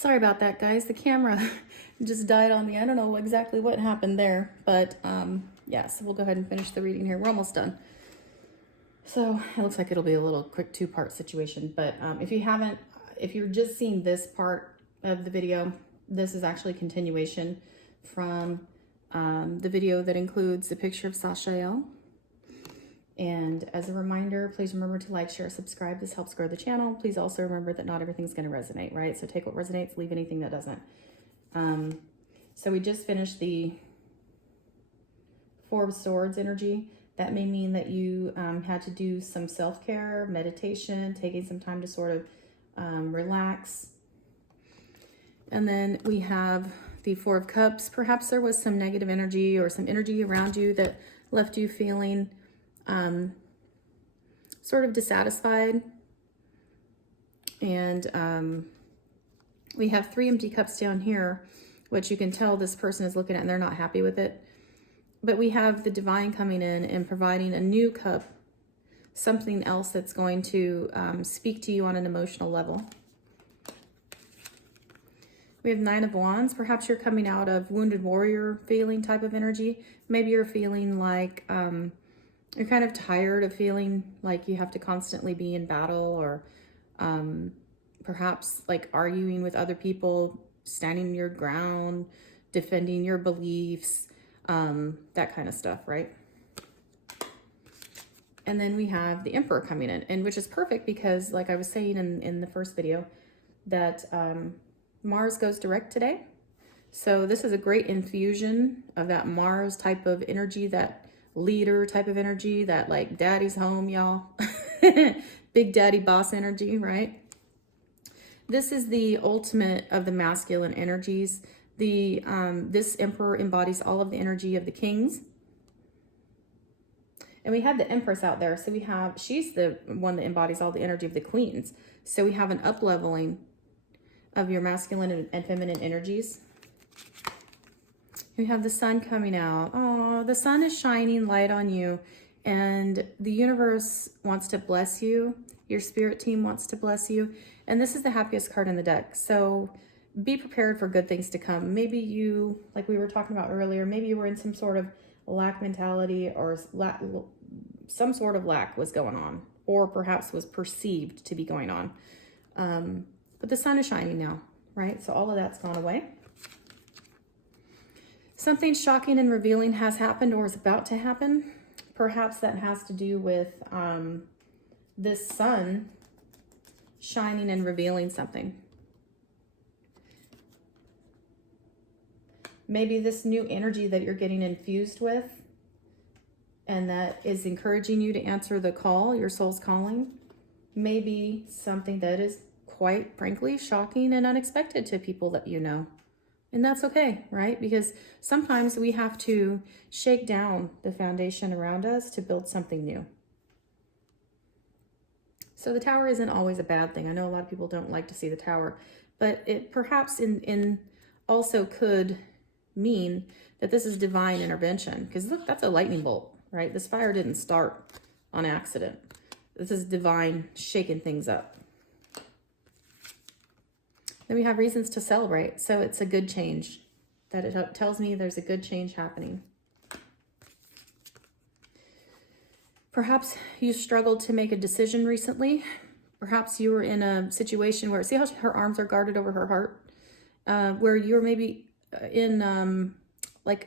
Sorry about that, guys. The camera just died on me. I don't know exactly what happened there, but yeah, so we'll go ahead and finish the reading here. We're almost done. So it looks like it'll be a little quick two-part situation, but if you're just seeing this part of the video, this is actually a continuation from the video that includes the picture of Sashael. And as a reminder, please remember to like, share, subscribe. This helps grow the channel. Please also remember that not everything's going to resonate, right? So take what resonates, leave anything that doesn't. So we just finished the Four of Swords energy. That may mean that you had to do some self-care, meditation, taking some time to sort of relax. And then we have the Four of Cups. Perhaps there was some negative energy or some energy around you that left you feeling sort of dissatisfied. And we have 3 empty cups down here, which you can tell this person is looking at and they're not happy with it. But we have the divine coming in and providing a new cup, something else that's going to speak to you on an emotional level. We have 9 of Wands. Perhaps you're coming out of wounded warrior feeling type of energy. Maybe you're feeling like you're kind of tired of feeling like you have to constantly be in battle, or perhaps like arguing with other people, standing your ground, defending your beliefs, that kind of stuff, right? And then we have the Emperor coming in, and which is perfect because, like I was saying in the first video, that Mars goes direct today. So this is a great infusion of that Mars type of energy, that leader type of energy, that like daddy's home, y'all. Big daddy boss energy, right? This is the ultimate of the masculine energies. This Emperor embodies all of the energy of the kings. And we have the Empress out there. So she's the one that embodies all the energy of the queens. So we have an up-leveling of your masculine and feminine energies. We have the sun coming out. Oh, the sun is shining light on you, and the universe wants to bless you. Your spirit team wants to bless you. And this is the happiest card in the deck. So be prepared for good things to come. Maybe you, like we were talking about earlier, maybe you were in some sort of lack mentality, or some sort of lack was going on, or perhaps was perceived to be going on. But the sun is shining now, right? So all of that's gone away. Something shocking and revealing has happened or is about to happen. Perhaps that has to do with this sun shining and revealing something. Maybe this new energy that you're getting infused with, and that is encouraging you to answer the call, your soul's calling, may be something that is quite frankly shocking and unexpected to people that you know. And that's okay, right? Because sometimes we have to shake down the foundation around us to build something new. So the Tower isn't always a bad thing. I know a lot of people don't like to see the Tower, but it perhaps in also could mean that this is divine intervention. Because look, that's a lightning bolt, right? This fire didn't start on accident. This is divine shaking things up. Then we have reasons to celebrate. So it's a good change. That it tells me there's a good change happening. Perhaps you struggled to make a decision recently. Perhaps you were in a situation where, see how her arms are guarded over her heart? Where you're maybe in like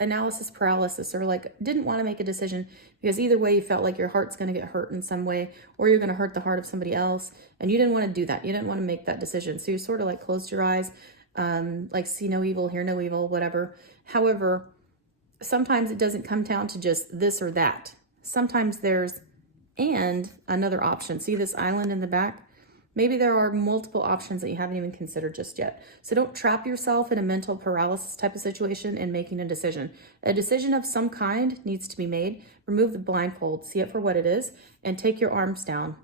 analysis paralysis, or like didn't want to make a decision because either way you felt like your heart's going to get hurt in some way, or you're going to hurt the heart of somebody else, and you didn't want to do that. You didn't want to make that decision. So you sort of like closed your eyes, like see no evil, hear no evil, whatever. However, sometimes it doesn't come down to just this or that. Sometimes there's and another option. See this island in the back? Maybe there are multiple options that you haven't even considered just yet. So don't trap yourself in a mental paralysis type of situation in making a decision. A decision of some kind needs to be made. Remove the blindfold, see it for what it is, and take your arms down.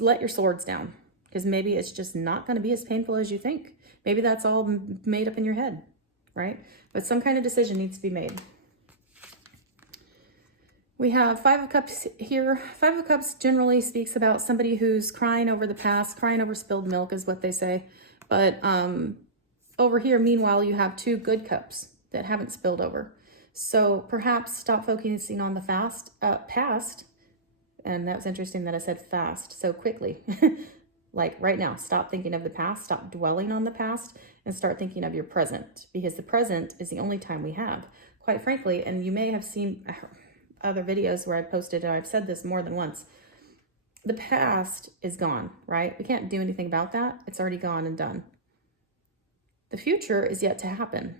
Let your swords down, because maybe it's just not going to be as painful as you think. Maybe that's all made up in your head, right? But some kind of decision needs to be made. We have Five of Cups here. Five of Cups generally speaks about somebody who's crying over the past, crying over spilled milk is what they say. But over here, meanwhile, you have two good cups that haven't spilled over. So perhaps stop focusing on the past. And that was interesting that I said fast so quickly. Like right now, stop thinking of the past, stop dwelling on the past, and start thinking of your present, because the present is the only time we have. Quite frankly, and you may have seen other videos where I posted, and I've said this more than once, the past is gone, right? We can't do anything about that. It's already gone and done. The future is yet to happen,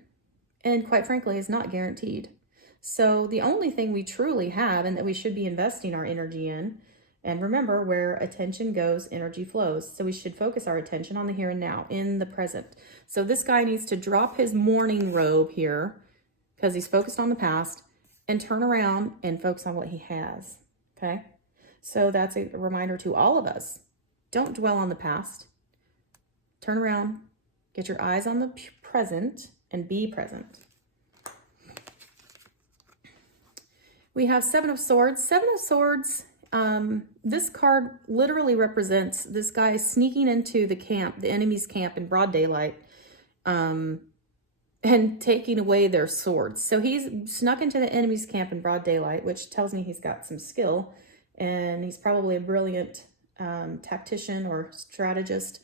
and quite frankly, is not guaranteed. So the only thing we truly have and that we should be investing our energy in, and remember, where attention goes, energy flows. So we should focus our attention on the here and now, in the present. So this guy needs to drop his mourning robe here because he's focused on the past, and turn around and focus on what he has, okay? So that's a reminder to all of us. Don't dwell on the past. Turn around, get your eyes on the present, and be present. We have Seven of Swords. Seven of Swords, this card literally represents this guy sneaking into the camp, the enemy's camp in broad daylight, and taking away their swords. So he's snuck into the enemy's camp in broad daylight, which tells me he's got some skill, and he's probably a brilliant tactician or strategist.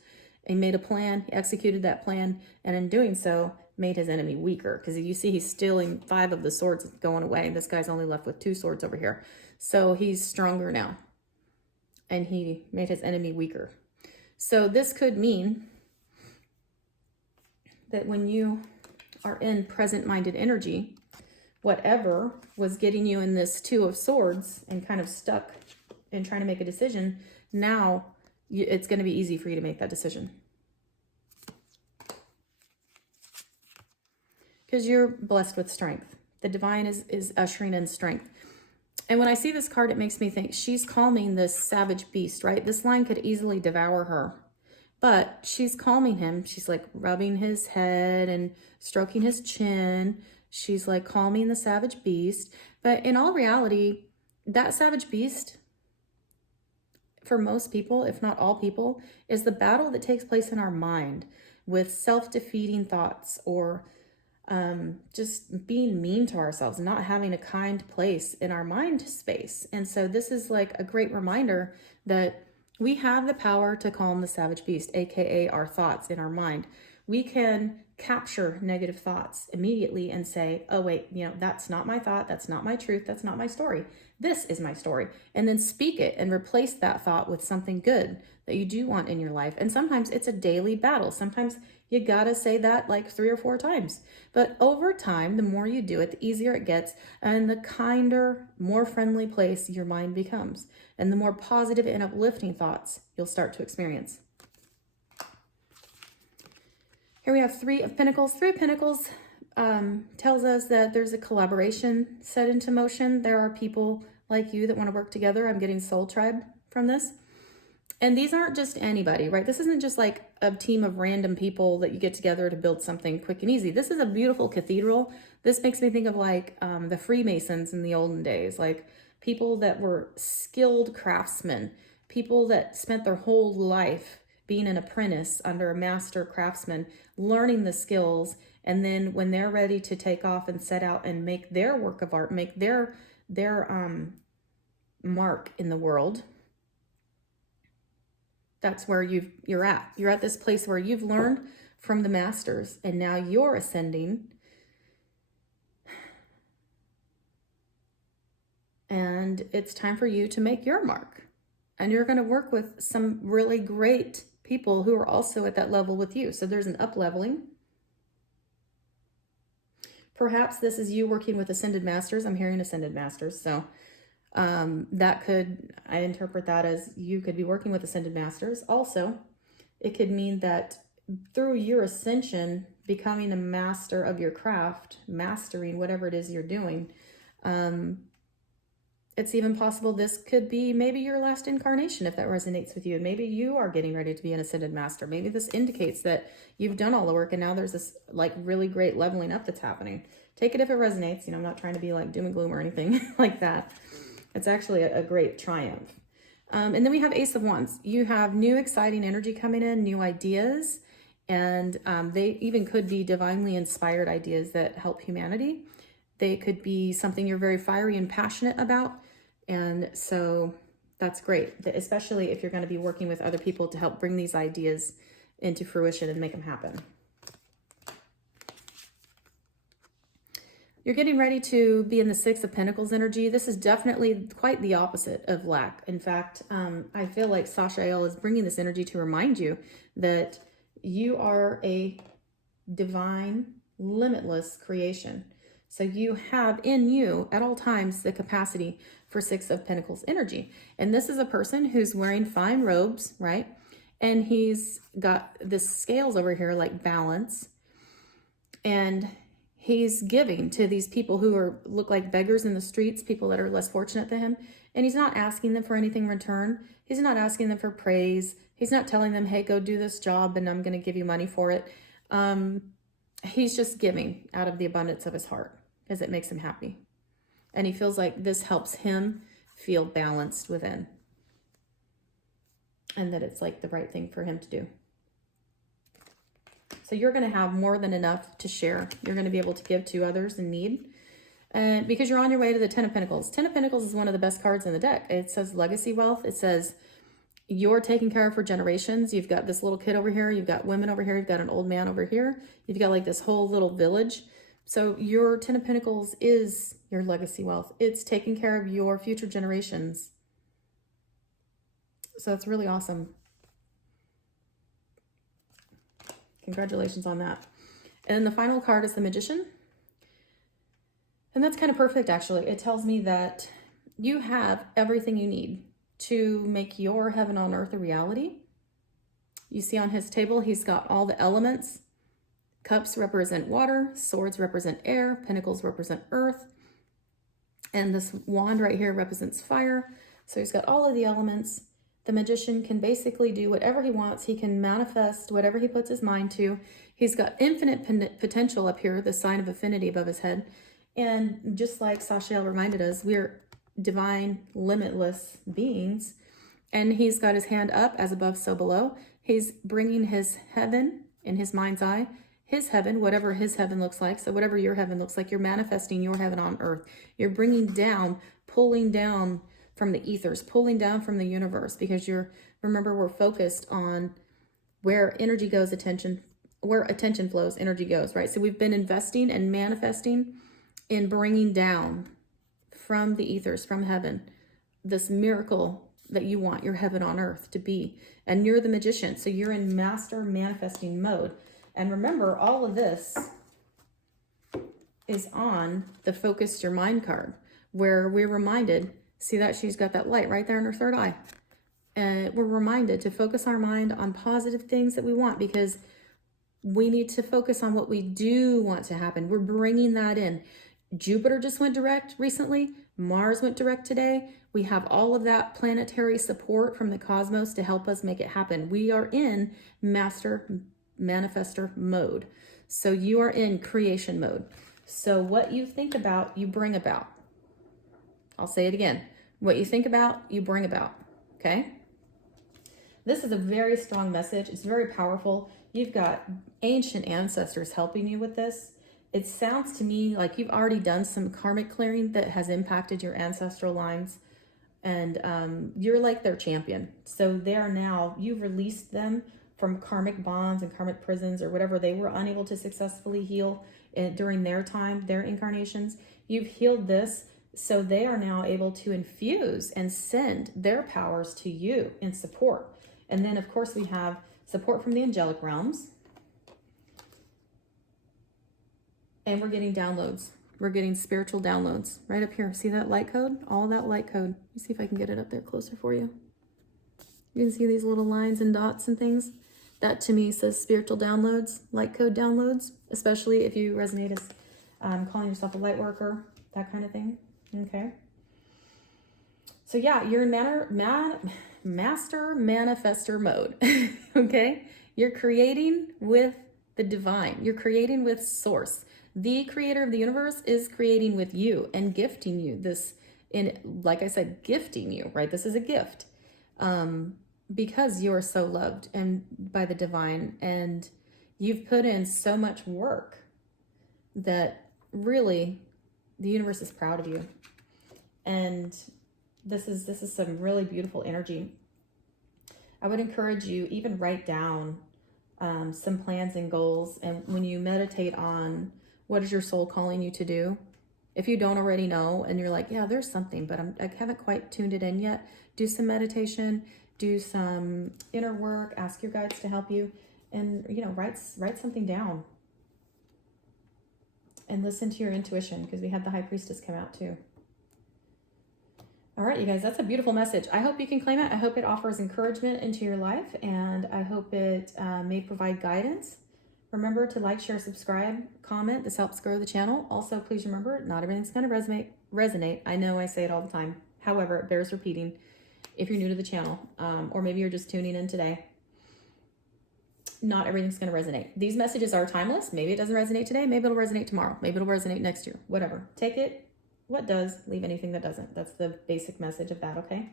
He made a plan, he executed that plan, and in doing so, made his enemy weaker. Because you see he's stealing 5 of the swords going away. This guy's only left with 2 swords over here. So he's stronger now, and he made his enemy weaker. So this could mean that when you are in present-minded energy, whatever was getting you in this 2 of Swords and kind of stuck in trying to make a decision, now it's going to be easy for you to make that decision. Because you're blessed with strength. The divine is ushering in strength. And when I see this card, it makes me think she's calming this savage beast, right? This lion could easily devour her. But she's calming him. She's like rubbing his head and stroking his chin. She's like calming the savage beast. But in all reality, that savage beast, for most people, if not all people, is the battle that takes place in our mind with self-defeating thoughts, or just being mean to ourselves, not having a kind place in our mind space. And so this is like a great reminder that we have the power to calm the savage beast, aka our thoughts in our mind. We can capture negative thoughts immediately and say, oh wait, that's not my thought, that's not my truth, that's not my story. This is my story. And then speak it and replace that thought with something good that you do want in your life. And sometimes it's a daily battle. Sometimes you gotta say that like 3 or 4 times. But over time, the more you do it, the easier it gets, and the kinder, more friendly place your mind becomes, and the more positive and uplifting thoughts you'll start to experience. Here we have 3 of Pentacles. 3 of Pentacles tells us that there's a collaboration set into motion. There are people like you that want to work together. I'm getting soul tribe from this. And these aren't just anybody, right? This isn't just like a team of random people that you get together to build something quick and easy. This is a beautiful cathedral. This makes me think of like the Freemasons in the olden days, like people that were skilled craftsmen, people that spent their whole life being an apprentice under a master craftsman, learning the skills. And then when they're ready to take off and set out and make their work of art, make their mark in the world, that's where you're at. You're at this place where you've learned from the masters, and now you're ascending. And it's time for you to make your mark. And you're going to work with some really great people who are also at that level with you. So there's an up-leveling. Perhaps this is you working with ascended masters. I'm hearing ascended masters. So I interpret that as you could be working with ascended masters. Also, it could mean that through your ascension, becoming a master of your craft, mastering whatever it is you're doing, it's even possible this could be maybe your last incarnation, if that resonates with you. Maybe you are getting ready to be an ascended master. Maybe this indicates that you've done all the work and now there's this like really great leveling up that's happening. Take it if it resonates. I'm not trying to be like doom and gloom or anything like that. It's actually a great triumph. And then we have Ace of Wands. You have new exciting energy coming in, new ideas, and they even could be divinely inspired ideas that help humanity. They could be something you're very fiery and passionate about. And so that's great, especially if you're going to be working with other people to help bring these ideas into fruition and make them happen. You're getting ready to be in the Six of Pentacles energy. This is definitely quite the opposite of lack. In fact, I feel like Sashael is bringing this energy to remind you that you are a divine, limitless creation. So you have in you at all times the capacity for Six of Pentacles energy. And this is a person who's wearing fine robes, right? And he's got the scales over here like balance. And he's giving to these people who look like beggars in the streets, people that are less fortunate than him. And he's not asking them for anything in return. He's not asking them for praise. He's not telling them, hey, go do this job and I'm going to give you money for it. He's just giving out of the abundance of his heart because it makes him happy. And he feels like this helps him feel balanced within. And that it's like the right thing for him to do. So you're going to have more than enough to share. You're going to be able to give to others in need. And because you're on your way to the Ten of Pentacles. Ten of Pentacles is one of the best cards in the deck. It says legacy wealth. It says you're taking care of for generations. You've got this little kid over here. You've got women over here. You've got an old man over here. You've got like this whole little village. So your Ten of Pentacles is your legacy wealth. It's taking care of your future generations. So it's really awesome. Congratulations on that. And then the final card is the Magician. And that's kind of perfect, actually. It tells me that you have everything you need to make your heaven on earth a reality. You see on his table, he's got all the elements. Cups represent water, swords represent air, pentacles represent earth. And this wand right here represents fire. So he's got all of the elements. The Magician can basically do whatever he wants. He can manifest whatever he puts his mind to. He's got infinite potential up here, the sign of affinity above his head. And just like Sashael reminded us, we're divine, limitless beings. And he's got his hand up, as above, so below. He's bringing his heaven in his mind's eye, his heaven, whatever his heaven looks like. So whatever your heaven looks like, you're manifesting your heaven on earth. You're bringing down, pulling down from the ethers, pulling down from the universe, because remember, we're focused on where energy goes, where attention flows, energy goes, right? So we've been investing and manifesting in bringing down from the ethers, from heaven, this miracle that you want your heaven on earth to be. And you're the Magician, so you're in master manifesting mode. And remember, all of this is on the Focused Your Mind card, where we're reminded. See that? She's got that light right there in her third eye. And we're reminded to focus our mind on positive things that we want, because we need to focus on what we do want to happen. We're bringing that in. Jupiter just went direct recently. Mars went direct today. We have all of that planetary support from the cosmos to help us make it happen. We are in master manifester mode. So you are in creation mode. So what you think about, you bring about. I'll say it again. What you think about, you bring about. Okay? This is a very strong message. It's very powerful. You've got ancient ancestors helping you with this. It sounds to me like you've already done some karmic clearing that has impacted your ancestral lines. And you're like their champion. So they are now, you've released them from karmic bonds and karmic prisons or whatever they were unable to successfully heal during their time, their incarnations. You've healed this. So they are now able to infuse and send their powers to you in support. And then, of course, we have support from the angelic realms. And we're getting downloads. We're getting spiritual downloads right up here. See that light code? All that light code. Let me see if I can get it up there closer for you. You can see these little lines and dots and things. That to me says spiritual downloads, light code downloads, especially if you resonate as calling yourself a light worker, that kind of thing. Okay. So yeah, you're in master manifester mode. Okay. You're creating with the divine. You're creating with source. The creator of the universe is creating with you and gifting you this in, like I said, gifting you, right? This is a gift, because you are so loved and by the divine, and you've put in so much work that really the universe is proud of you. And this is some really beautiful energy. I would encourage you, even write down some plans and goals. And when you meditate on what is your soul calling you to do, if you don't already know and you're like, yeah, there's something, but I haven't quite tuned it in yet, do some meditation, do some inner work, ask your guides to help you, and, you know, write something down. And listen to your intuition, because we had the High Priestess come out too. All right, you guys, that's a beautiful message. I hope you can claim it. I hope it offers encouragement into your life, and I hope it may provide guidance. Remember to like, share, subscribe, comment. This helps grow the channel. Also, please remember, not everything's going to resonate. I know I say it all the time. However, it bears repeating if you're new to the channel, or maybe you're just tuning in today. Not everything's going to resonate. These messages are timeless. Maybe it doesn't resonate today. Maybe it'll resonate tomorrow. Maybe it'll resonate next year. Whatever. Take it what does, leave anything that doesn't. That's the basic message of that, okay?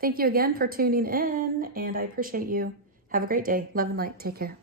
Thank you again for tuning in, and I appreciate you. Have a great day. Love and light. Take care.